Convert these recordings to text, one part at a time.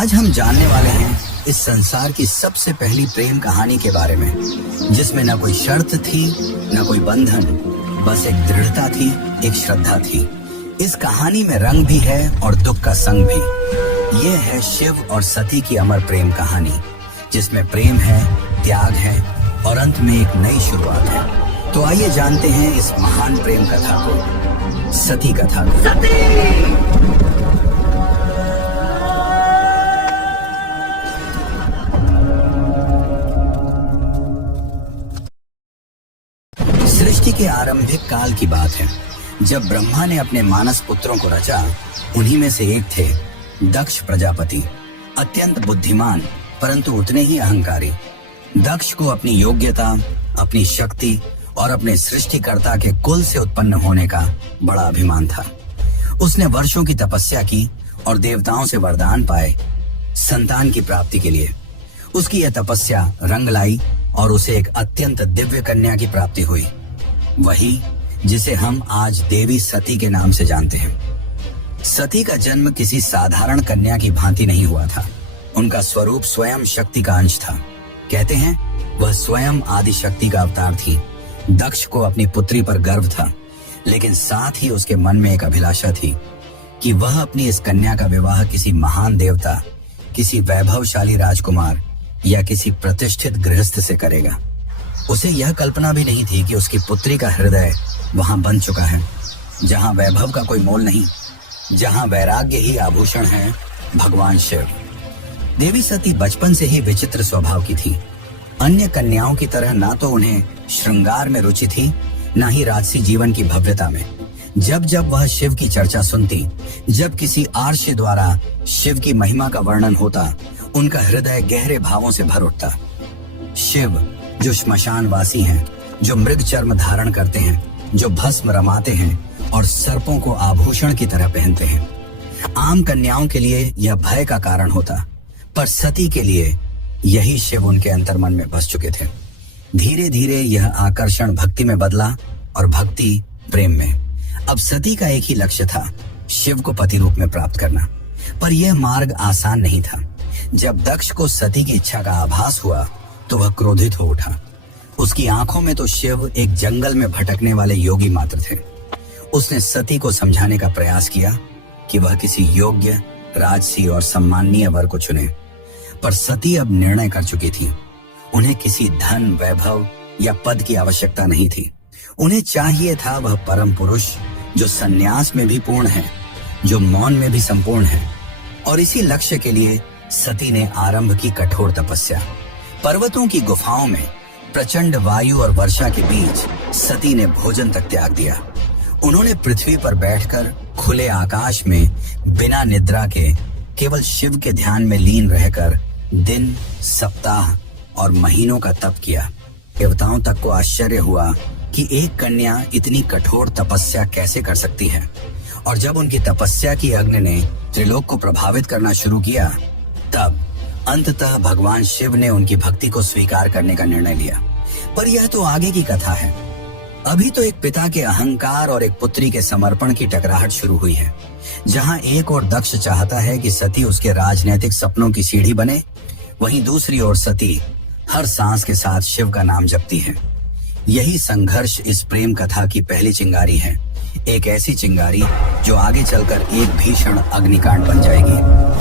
आज हम जानने वाले हैं इस संसार की सबसे पहली प्रेम कहानी के बारे में, जिसमें न कोई शर्त थी, न कोई बंधन, बस एक दृढ़ता थी, एक श्रद्धा थी। इस कहानी में रंग भी है और दुख का संग भी। ये है शिव और सती की अमर प्रेम कहानी, जिसमें प्रेम है, त्याग है और अंत में एक नई शुरुआत है। तो आइए जानते हैं इस महान प्रेम कथा को, सती कथा को। सृष्टि के आरंभिक काल की बात है, जब ब्रह्मा ने अपने मानस पुत्रों को रचा। उन्हीं में से एक थे दक्ष प्रजापति, अत्यंत बुद्धिमान परंतु उतने ही अहंकारी। दक्ष को अपनी योग्यता, अपनी शक्ति और अपने सृष्टिकर्ता के कुल से उत्पन्न होने का बड़ा अभिमान था। उसने वर्षों की तपस्या की और देवताओं से वरदान पाए संतान की प्राप्ति के लिए। उसकी यह तपस्या रंग लाई और उसे एक अत्यंत दिव्य कन्या की प्राप्ति हुई, वही जिसे हम आज देवी सती के नाम से जानते हैं। सती का जन्म किसी साधारण कन्या की भांति नहीं हुआ था। उनका स्वरूप स्वयं शक्ति का अंश था। कहते हैं वह स्वयं आदि शक्ति का अवतार थी। दक्ष को अपनी पुत्री पर गर्व था, लेकिन साथ ही उसके मन में एक अभिलाषा थी कि वह अपनी इस कन्या का विवाह किसी महान देवता, किसी वैभवशाली राजकुमार या किसी प्रतिष्ठित गृहस्थ से करेगा। उसे यह कल्पना भी नहीं थी कि उसकी पुत्री का हृदय वहां बन चुका है, जहां वैभव का कोई मोल नहीं, जहां वैराग्य ही आभूषण है, भगवान शिव। देवी सती बचपन से ही विचित्र स्वभाव की थी। अन्य कन्याओं की तरह ना तो उन्हें श्रृंगार में रुचि थी, ना ही राजसी जीवन की भव्यता में। जब जब वह शिव की चर्चा सुनती, जब किसी आर्ष द्वारा शिव की महिमा का वर्णन होता, उनका हृदय गहरे भावों से भर उठता। शिव जो श्मशानवासी हैं, जो मृग चर्म धारण करते हैं, जो भस्म रमाते हैं और सर्पों को आभूषण की तरह पहनते हैं। आम कन्याओं के लिए यह भय का कारण होता, पर सती के लिए यही शिव उनके अंतर्मन में बस चुके थे। धीरे धीरे यह आकर्षण भक्ति में बदला और भक्ति प्रेम में। अब सती का एक ही लक्ष्य था, शिव को पति रूप में प्राप्त करना। पर यह मार्ग आसान नहीं था। जब दक्ष को सती की इच्छा का आभास हुआ तो वह क्रोधित हो उठा। उसकी आंखों में तो शिव एक जंगल में भटकने वाले योगी मात्र थे। उसने सती को समझाने का प्रयास किया कि वह किसी योग्य, राजसी और सम्माननीय वर को चुने, पर सती अब निर्णय कर चुकी थी। उन्हें किसी धन, वैभव या पद की आवश्यकता नहीं थी। उन्हें चाहिए था वह परम पुरुष जो संन्यास में भी पूर्ण है, जो मौन में भी संपूर्ण है। और इसी लक्ष्य के लिए सती ने आरंभ की कठोर तपस्या। पर्वतों की गुफाओं में प्रचंड वायु और वर्षा के बीच सती ने भोजन तक त्याग दिया। उन्होंने पृथ्वी पर बैठकर खुले आकाश में बिना निद्रा के केवल शिव के ध्यान में लीन रहकर दिन, सप्ताह और महीनों का तप किया। देवताओं तक को आश्चर्य हुआ कि एक कन्या इतनी कठोर तपस्या कैसे कर सकती है। और जब उनकी तपस्या की अग्नि ने त्रिलोक को प्रभावित करना शुरू किया, तब अंततः भगवान शिव ने उनकी भक्ति को स्वीकार करने का निर्णय लिया। पर यह तो आगे की कथा है। अभी तो एक पिता के अहंकार और एक पुत्री के समर्पण की टकराहट शुरू हुई है। जहां एक और दक्ष चाहता है कि सती उसके राजनैतिक सपनों की सीढ़ी बने, वहीं दूसरी ओर सती हर सांस के साथ शिव का नाम जपती है। यही संघर्ष इस प्रेम कथा की पहली चिंगारी है, एक ऐसी चिंगारी जो आगे चलकर एक भीषण अग्निकांड बन जाएगी।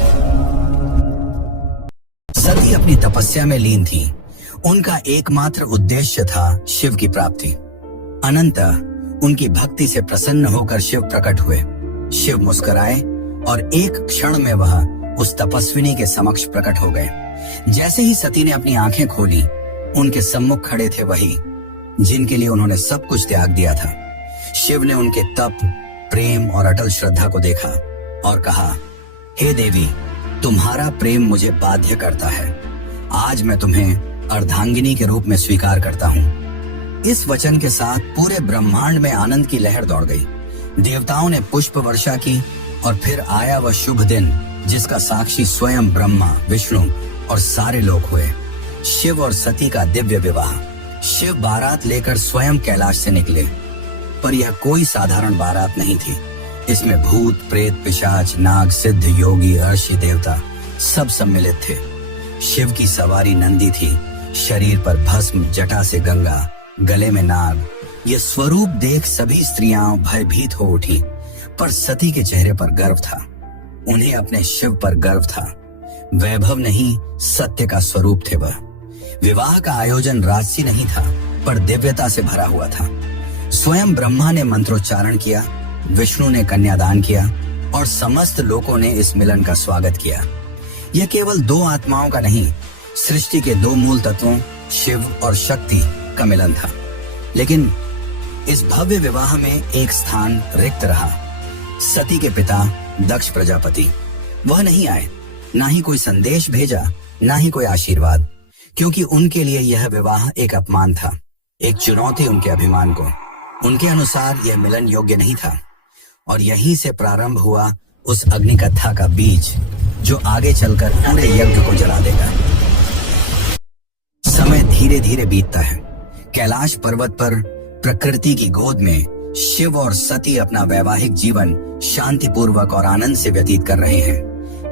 सती अपनी तपस्या में लीन थी। उनका एकमात्र उद्देश्य था शिव की प्राप्ति। अनंतः उनकी भक्ति से प्रसन्न होकर शिव प्रकट हुए। शिव मुस्कुराए और एक क्षण में वह उस तपस्विनी के समक्ष प्रकट हो गए। जैसे ही सती ने अपनी आंखें खोली, उनके सम्मुख खड़े थे वही जिनके लिए उन्होंने सब कुछ त्याग दिया था। शिव ने उनके तप, प्रेम और अटल श्रद्धा को देखा और कहा, हे देवी, तुम्हारा प्रेम मुझे बाध्य करता है। आज मैं तुम्हें अर्धांगिनी के रूप में स्वीकार करता हूँ। इस वचन के साथ पूरे ब्रह्मांड में आनंद की लहर दौड़ गई। देवताओं ने पुष्प वर्षा की और फिर आया वह शुभ दिन जिसका साक्षी स्वयं ब्रह्मा, विष्णु और सारे लोग हुए। शिव और सती का दिव्य विवाह। शिव बारात लेकर स्वयं कैलाश से निकले, पर यह कोई साधारण बारात नहीं थी। इसमें भूत, प्रेत, पिशाच, नाग, सिद्ध, योगी, ऋषि, देवता सब सम्मिलित थे। शिव की सवारी नंदी थी, शरीर पर भस्म, जटा से गंगा, गले में नाग। ये स्वरूप देख सभी स्त्रियां भयभीत हो उठी, पर सती के चेहरे पर गर्व था। उन्हें अपने शिव पर गर्व था। वैभव नहीं, सत्य का स्वरूप थे वह। विवाह का आयोजन राजसी नहीं था, पर दिव्यता से भरा हुआ था। स्वयं ब्रह्मा ने मंत्रोच्चारण किया, विष्णु ने कन्यादान किया और समस्त लोगों ने इस मिलन का स्वागत किया। यह केवल दो आत्माओं का नहीं, सृष्टि के दो मूल तत्वों शिव और शक्ति का मिलन था। लेकिन इस भव्य विवाह में एक स्थान रिक्त रहा। सती के पिता दक्ष प्रजापति, वह नहीं आए, ना ही कोई संदेश भेजा, ना ही कोई आशीर्वाद, क्योंकि उनके लिए यह विवाह एक अपमान था, एक चुनौती उनके अभिमान को। उनके अनुसार यह मिलन योग्य नहीं था। और यहीं से प्रारंभ हुआ उस अग्निकथा का बीज, जो आगे चलकर पूरे यज्ञ को जला देगा। समय धीरे धीरे बीतता है। कैलाश पर्वत पर प्रकृति की गोद में शिव और सती अपना वैवाहिक जीवन शांतिपूर्वक और आनंद से व्यतीत कर रहे हैं।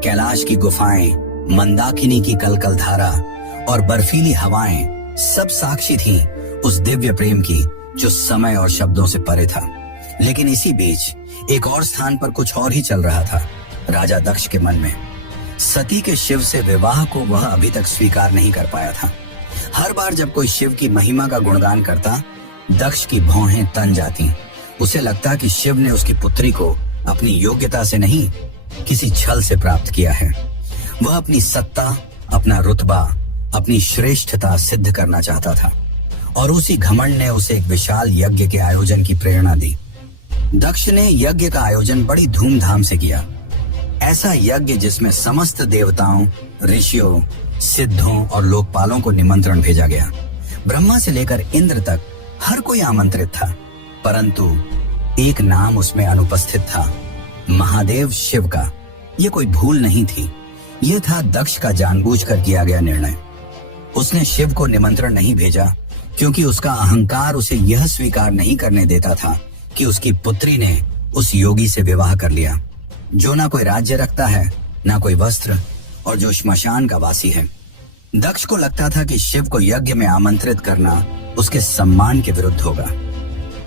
कैलाश की गुफाएं, मंदाकिनी की कलकल धारा और बर्फीली हवाएं सब साक्षी थी उस दिव्य प्रेम की, जो समय और शब्दों से परे था। लेकिन इसी बीच एक और स्थान पर कुछ और ही चल रहा था। राजा दक्ष के मन में सती के शिव से विवाह को वह अभी तक स्वीकार नहीं कर पाया था। हर बार जब कोई शिव की महिमा का गुणगान करता, दक्ष की भौहें तन जाती। उसे लगता कि शिव ने उसकी पुत्री को अपनी योग्यता से नहीं, किसी छल से प्राप्त किया है। वह अपनी सत्ता, अपना रुतबा, अपनी श्रेष्ठता सिद्ध करना चाहता था, और उसी घमंड ने उसे एक विशाल यज्ञ के आयोजन की प्रेरणा दी। दक्ष ने यज्ञ का आयोजन बड़ी धूमधाम से किया। ऐसा यज्ञ जिसमें समस्त देवताओं, ऋषियों, सिद्धों और लोकपालों को निमंत्रण भेजा गया। ब्रह्मा से लेकर इंद्र तक हर कोई आमंत्रित था, परंतु एक नाम उसमें अनुपस्थित था, महादेव शिव का। यह कोई भूल नहीं थी, यह था दक्ष का जानबूझकर किया गया निर्णय। उसने शिव को निमंत्रण नहीं भेजा क्योंकि उसका अहंकार उसे यह स्वीकार नहीं करने देता था कि उसकी पुत्री ने उस योगी से विवाह कर लिया, जो ना कोई राज्य रखता है, ना कोई वस्त्र, और जो श्मशान का वासी है। दक्ष को लगता था कि शिव को यज्ञ में आमंत्रित करना उसके सम्मान के विरुद्ध होगा।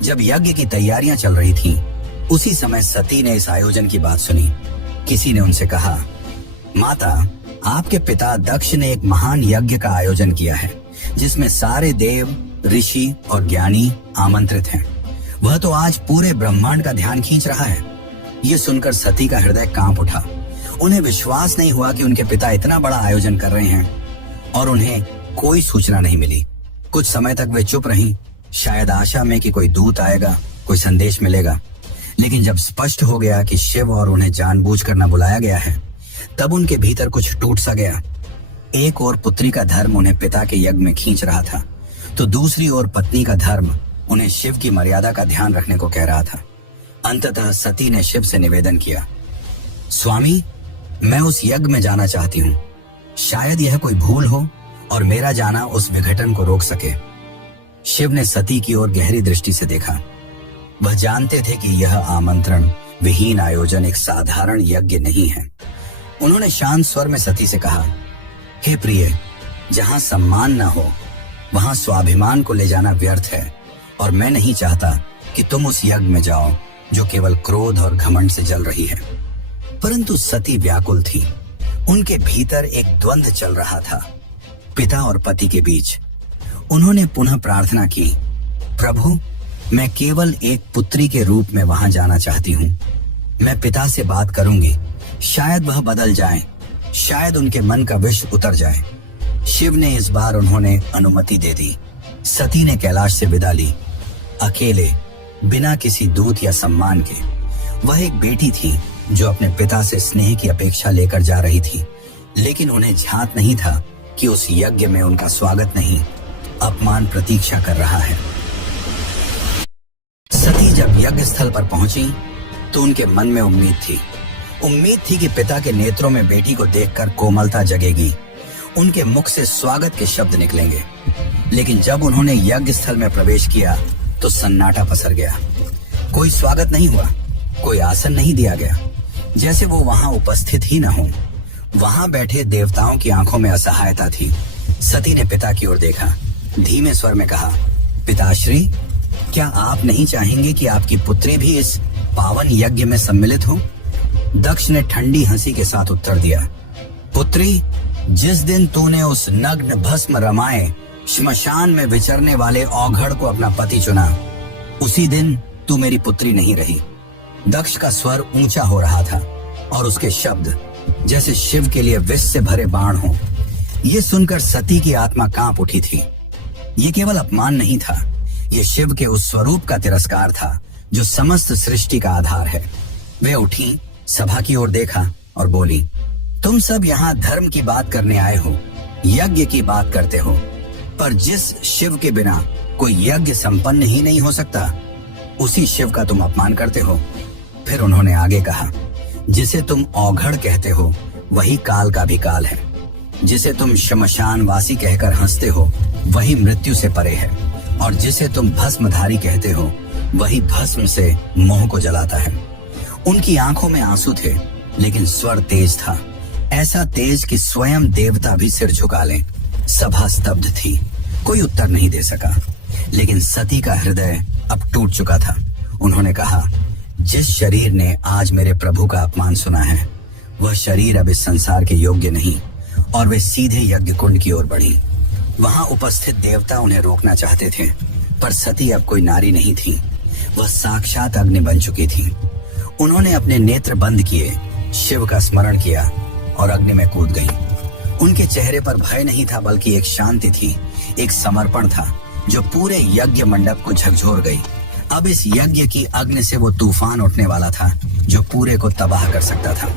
जब यज्ञ की तैयारियां चल रही थीं, उसी समय सती ने इस आयोजन की बात सुनी। किसी ने उनसे कहा, माता, आपके पिता दक्ष ने एक महान यज्ञ का आयोजन किया है, जिसमें सारे देव, ऋषि और ज्ञानी आमंत्रित हैं। वह तो आज पूरे ब्रह्मांड का ध्यान खींच रहा है। ये सुनकर सती का हृदय कांप उठा। उन्हें विश्वास नहीं हुआ कि उनके पिता इतना बड़ा आयोजन कर रहे हैं, और उन्हें कोई सूचना नहीं मिली। कुछ समय तक वे चुप रहीं, शायद आशा में कि कोई दूत आएगा, कोई संदेश मिलेगा। लेकिन जब स्पष्ट हो गया कि शिव और उन्हें जानबूझकर न बुलाया गया है, तब उनके भीतर कुछ टूट सा गया। एक ओर पुत्री का धर्म उन्हें पिता के यज्ञ में खींच रहा था, तो दूसरी ओर पत्नी का धर्म उन्हें शिव की मर्यादा का ध्यान रखने को कह रहा था। अंततः सती ने शिव से निवेदन किया, स्वामी, मैं उस यज्ञ में जाना चाहती हूँ। शायद यह कोई भूल हो और मेरा जाना उस विघटन को रोक सके। शिव ने सती की ओर गहरी दृष्टि से देखा। वह जानते थे कि यह आमंत्रण विहीन आयोजन एक साधारण यज्ञ नहीं है। उन्होंने शांत स्वर में सती से कहा, हे प्रिय, जहां सम्मान न हो वहां स्वाभिमान को ले जाना व्यर्थ है, और मैं नहीं चाहता कि तुम उस यज्ञ में जाओ जो केवल क्रोध और घमंड से जल रही है। परंतु सती व्याकुल थी। उनके भीतर एक द्वंद्व चल रहा था, पिता और पति के बीच। उन्होंने पुनः प्रार्थना की, प्रभु, मैं केवल एक पुत्री के रूप में वहां जाना चाहती हूँ। मैं पिता से बात करूंगी, शायद वह बदल जाएं, शायद उनके मन का विष उतर जाए। शिव ने इस बार उन्होंने अनुमति दे दी। सती ने कैलाश से विदा ली, अकेले, बिना किसी दूत या सम्मान के। वह एक बेटी थी जो अपने पिता से स्नेह की अपेक्षा लेकर जा रही थी, लेकिन उन्हें झांक नहीं था कि उस यज्ञ में उनका स्वागत नहीं, अपमान प्रतीक्षा कर रहा है। सती जब यज्ञ स्थल पर पहुंची तो उनके मन में उम्मीद थी कि पिता के नेत्रों में बेटी को देखकर कोमलता जगेगी, उनके मुख से स्वागत के शब्द निकलेंगे। लेकिन जब उन्होंने यज्ञ स्थल में प्रवेश किया तो सन्नाटा पसर गया। कोई स्वागत नहीं हुआ, कोई आसन नहीं दिया गया, जैसे वो वहां उपस्थित ही न हो। वहां बैठे देवताओं की आंखों में असहायता थी। सती ने पिता की ओर देखा, धीमे स्वर में कहा, पिताश्री, क्या आप नहीं चाहेंगे कि आपकी पुत्री भी इस पावन यज्ञ में सम्मिलित हो? दक्ष ने ठंडी हंसी के साथ उत्तर दिया, पुत्री, जिस दिन तूने उस नग्न भस्म रमाए श्मशान में विचरने वाले औघड़ को अपना पति चुना, उसी दिन तू मेरी पुत्री नहीं रही। दक्ष का स्वर ऊंचा हो रहा था और उसके शब्द जैसे शिव के लिए विष से भरे बाण हो। ये सुनकर सती की आत्मा कांप उठी थी। ये केवल अपमान नहीं था, ये शिव के उस स्वरूप का तिरस्कार था जो समस्त सृष्टि का आधार है। वे उठी, सभा की ओर देखा और बोली, तुम सब यहाँ धर्म की बात करने आए हो, यज्ञ की बात करते हो, पर जिस शिव के बिना कोई यज्ञ संपन्न ही नहीं हो सकता, उसी शिव का तुम अपमान करते हो। फिर उन्होंने आगे कहा, जिसे तुम औघड़ कहते हो वही काल का भी काल है। जिसे तुम श्मशान वासी कहकर हंसते हो वही मृत्यु से परे है, और जिसे तुम भस्मधारी कहते हो वही भस्म से मोह को जलाता है। उनकी आंखों में आंसू थे, लेकिन स्वर तेज था, ऐसा तेज कि स्वयं देवता भी सिर झुका लें। सभा स्तब्ध थी, कोई उत्तर नहीं दे सका, लेकिन सती का हृदय अब टूट चुका था। उन्होंने कहा, जिस शरीर ने आज मेरे प्रभु का अपमान सुना है, वह शरीर अब इस संसार के योग्य नहीं। और वे सीधे यज्ञ कुंड की ओर बढ़ी। वहां उपस्थित देवता उन्हें रोकना चाहते थे, पर सती अब कोई नारी नहीं थी, वह साक्षात अग्नि बन चुकी थी। उन्होंने अपने नेत्र बंद किए, शिव का स्मरण किया और अग्नि में कूद गई। उनके चेहरे पर भय नहीं था, बल्कि एक शांति थी, एक समर्पण था जो पूरे यज्ञ मंडप को झकझोर गई। अब इस यज्ञ की अग्नि से वो तूफान उठने वाला था जो पूरे को तबाह कर सकता था।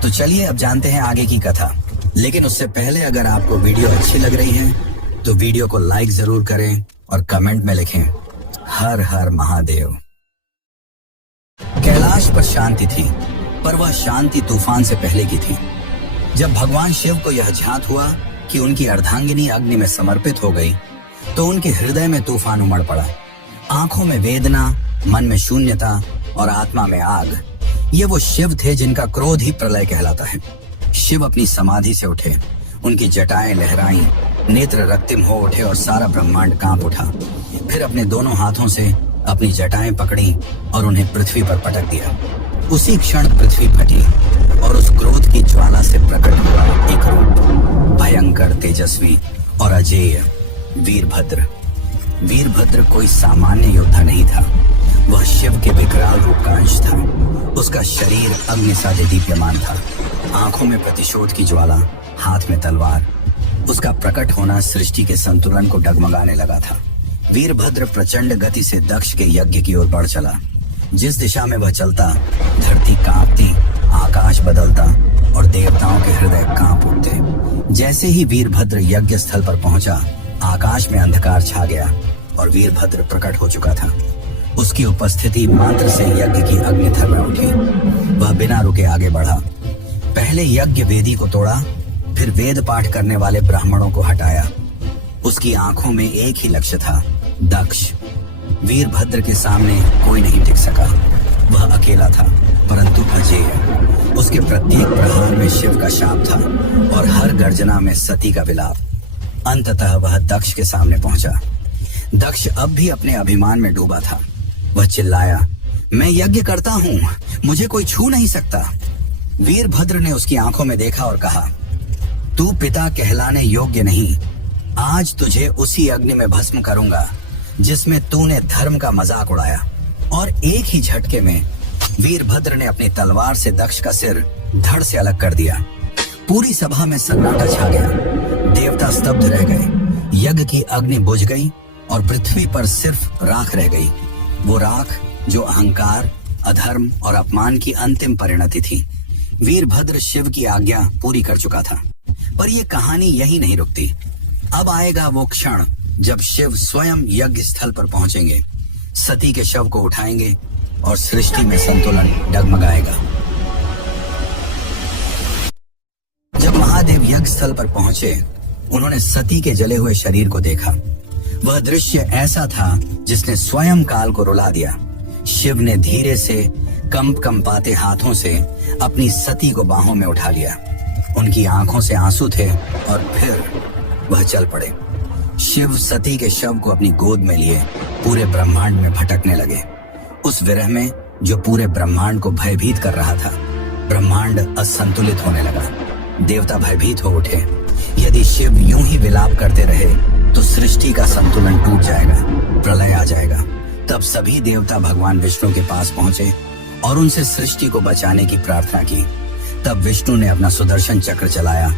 तो चलिए अब जानते हैं आगे की कथा। लेकिन उससे पहले अगर आपको वीडियो अच्छी लग रही है तो वीडियो को लाइक जरूर करें और कमेंट में लिखें, हर हर महादेव। कैलाश पर शांति थी, पर वह शांति तूफान से पहले की थी। जब भगवान शिव को यह ज्ञात हुआ कि उनकी अर्धांगिनी अग्नि में समर्पित हो गई, तो उनके हृदय में तूफान उमड़ पड़ा। आंखों में वेदना, मन में शून्यता और आत्मा में आग। ये वो शिव थे जिनका क्रोध ही प्रलय कहलाता है। शिव अपनी समाधि से उठे, उनकी जटाएं लहराईं, नेत्र रक्तिम हो उठे और सारा ब्रह्मांड कांप उठा। फिर अपने दोनों हाथों से अपनी जटाएं पकड़ी और उन्हें पृथ्वी पर पटक दिया। उसी क्षण पृथ्वी फटी और उस क्रोध की ज्वाला से प्रकट हुआ एक रूप, भयंकर, तेजस्वी और अजेय, वीरभद्र। वीरभद्र कोई सामान्य योद्धा नहीं था, वह शिव के विकराल रूप का अंश था। उसका शरीर अग्नि सा दीप्यमान था, आंखों में प्रतिशोध की ज्वाला, हाथ में तलवार। उसका प्रकट होना सृष्टि के संतुलन को डगमगाने लगा था। वीरभद्र प्रचंड गति से दक्ष के यज्ञ की ओर बढ़ चला। जिस दिशा में वह चलता, धरती कांपती, आकाश बदलता और देवताओं के हृदय कांप उठते। जैसे ही वीरभद्र यज्ञ स्थल पर पहुंचा, आकाश में अंधकार छा गया और वीरभद्र प्रकट हो चुका था। उसकी उपस्थिति मात्र से यज्ञ की अग्निधर में उठी। वह बिना रुके आगे बढ़ा। पहले यज्ञ वेदी को तोड़ा, फिर वेद पाठ करने वाले ब्राह्मणों को हटाया। उसकी आंखों में एक ही लक्ष्य था, दक्ष। वीरभद्र के सामने कोई नहीं टिक सका। वह अकेला था, परंतु अजेय। उसके प्रत्येक प्रहार में शिव का शाप था और हर गर्जना में सती का विलाप। अंततः वह दक्ष के सामने पहुंचा। दक्ष अब भी अपने अभिमान में डूबा था। वह चिल्लाया, मैं यज्ञ करता हूँ, मुझे कोई छू नहीं सकता। वीरभद्र ने उसकी आंखों में देखा और कहा, तू पिता कहलाने योग्य नहीं। आज तुझे उसी अग्नि में भस्म करूंगा जिसमें तूने धर्म का मजाक उड़ाया। और एक ही झटके में वीरभद्र ने अपनी तलवार से दक्ष का सिर धड़ से अलग कर दिया। पूरी सभा में सन्नाटा छा गया। देवता स्तब्ध रह गए। यज्ञ की अग्नि बुझ गई और पृथ्वी पर सिर्फ राख रह गई। वो राख जो अहंकार, अधर्म और अपमान की अंतिम परिणति थी। वीरभद्र शिव की आज्ञा पूरी कर चुका था। पर यह कहानी यही नहीं रुकती। अब आएगा वो क्षण जब शिव स्वयं यज्ञ स्थल पर पहुंचेंगे, सती के शव को उठाएंगे और सृष्टि में संतुलन डगमगाएगा। जब महादेव यज्ञ स्थल पर पहुंचे, उन्होंने सती के जले हुए शरीर को देखा। वह दृश्य ऐसा था जिसने स्वयं काल को रुला दिया। शिव ने धीरे से कंपाते हाथों से अपनी सती को बाहों में उठा लिया। उनकी आंखों से आंसू थे और फिर वह चल पड़े। शिव सती के शव को अपनी गोद में लिए पूरे ब्रह्मांड में भटकने लगे। उस विरह में जो पूरे ब्रह्मांड को भयभीत कर रहा था, ब्रह्मांड असंतुलित होने लगा। देवता भयभीत हो उठे। यदि शिव यूं ही विलाप करते रहे तो सृष्टि का संतुलन टूट जाएगा, प्रलय आ जाएगा। तब सभी देवता भगवान विष्णु के पास पहुंचे और उनसे सृष्टि को बचाने की प्रार्थना की। तब विष्णु ने अपना सुदर्शन चक्र चलाया।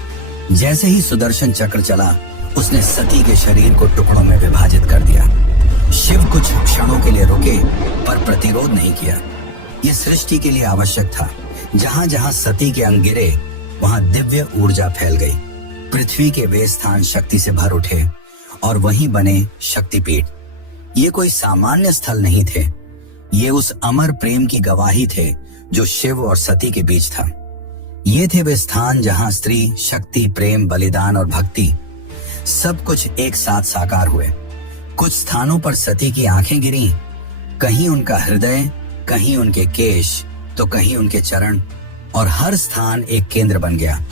जैसे ही सुदर्शन चक्र चला, उसने सती के शरीर को टुकड़ों में विभाजित कर दिया। शिव कुछ क्षणों के लिए रुके पर प्रतिरोध नहीं किया। यह सृष्टि के लिए आवश्यक था। जहां जहां सती के अंग गिरे वहां दिव्य ऊर्जा फैल गई। पृथ्वी के वे स्थान शक्ति से भर उठे और वहीं बने शक्तिपीठ। ये कोई सामान्य स्थल नहीं थे। ये उस अमर प्रेम की गवाही थे जो शिव और सती के बीच था। ये थे वे स्थान जहां स्त्री, शक्ति, प्रेम, बलिदान और भक्ति सब कुछ एक साथ साकार हुए। कुछ स्थानों पर सती की आंखें गिरी, कहीं उनका हृदय, कहीं उनके केश, तो कहीं उनके चरण, और हर स्थान एक केंद्र बन गया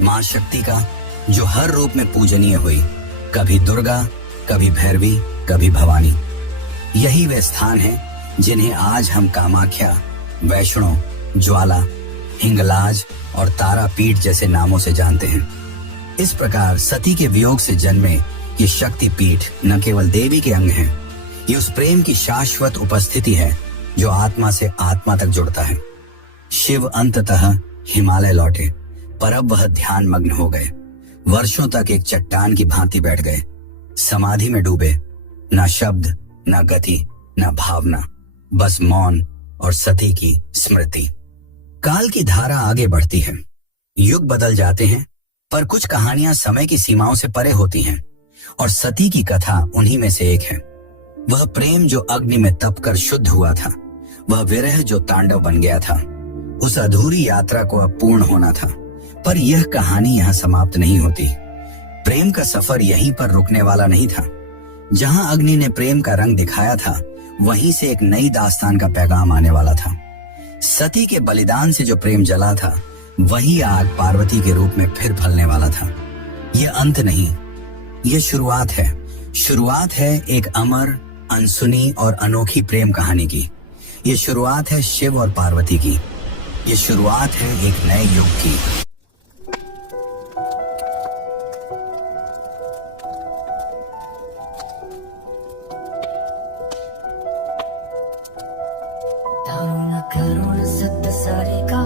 मां शक्ति का, जो हर रूप में पूजनीय हुई। कभी दुर्गा, कभी भैरवी, कभी भवानी। यही वे स्थान हैं जिन्हें आज हम कामाख्या, वैष्णो, ज्वाला, हिंगलाज और तारापीठ जैसे नामों से जानते हैं। इस प्रकार सती के वियोग से जन्मे ये शक्तिपीठ न केवल देवी के अंग हैं, ये उस प्रेम की शाश्वत उपस्थिति है जो आत्मा से आत्मा तक जुड़ता है। शिव अंततः हिमालय लौटे, पर अब वह ध्यान मग्न हो गए। वर्षों तक एक चट्टान की भांति बैठ गए, समाधि में डूबे। ना शब्द, ना गति, ना भावना, बस मौन और सती की स्मृति। काल की धारा आगे बढ़ती है, युग बदल जाते हैं, पर कुछ कहानियां समय की सीमाओं से परे होती हैं, और सती की कथा उन्हीं में से एक है। वह प्रेम जो अग्नि में तपकर शुद्ध हुआ था, वह विरह जो तांडव बन गया था। उस अधूरी यात्रा को अब पूर्ण होना था, पर यह कहानी यहाँ समाप्त नहीं होती। प्रेम का सफर यहीं पर रुकने वाला नहीं था। जहां अग्नि ने प्रेम का रंग दिखाया था, वहीं से एक नई दास्तान का पैगाम आने वाला था। सती के बलिदान से जो प्रेम जला था, वही आग पार्वती के रूप में फिर फलने वाला था। यह अंत नहीं, यह शुरुआत है। शुरुआत है एक अमर, अनसुनी और अनोखी प्रेम कहानी की। यह शुरुआत है शिव और पार्वती की। यह शुरुआत है एक नए युग की। करुण सत्य सारिका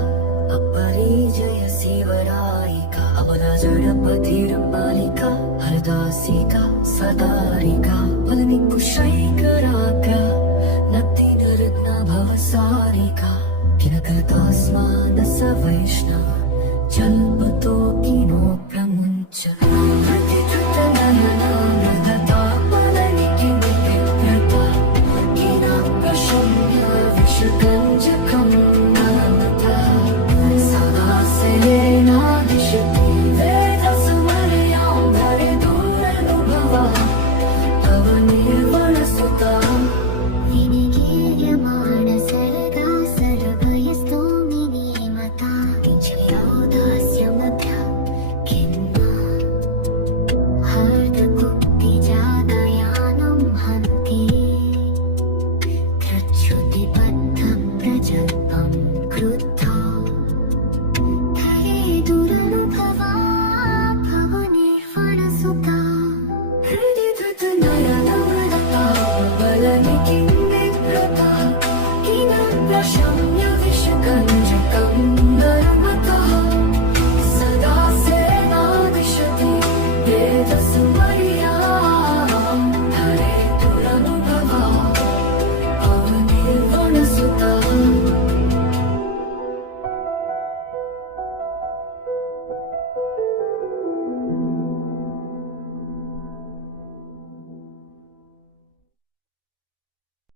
अपरिजय शिवरायिका अबला जडपतिर बालिका हरदासिका सदारिका फलनि पुष्यैकराका नत्तिनरत्न भवसारिका किनकतास्मान स वैष्णव जल्पतो किनो प्रमुञ्च प्रतिद्रुतनयना मृदता पलनिकिनिव्रता किना प्रशम्य विषगञ्जकं नामता सदा सेनादिशति वेदसुमर्यां धरे दूरनुभवा तव निर्वणसुता विनिगीयमाण सरदा सर्वयस्तोमिनी मता किञ्चिदौदास्यमध्या किन्वा हार्दकुक्तिजातयानं हन्ति कृच्छ्रुतिबद्धं प्रजल्पं कृत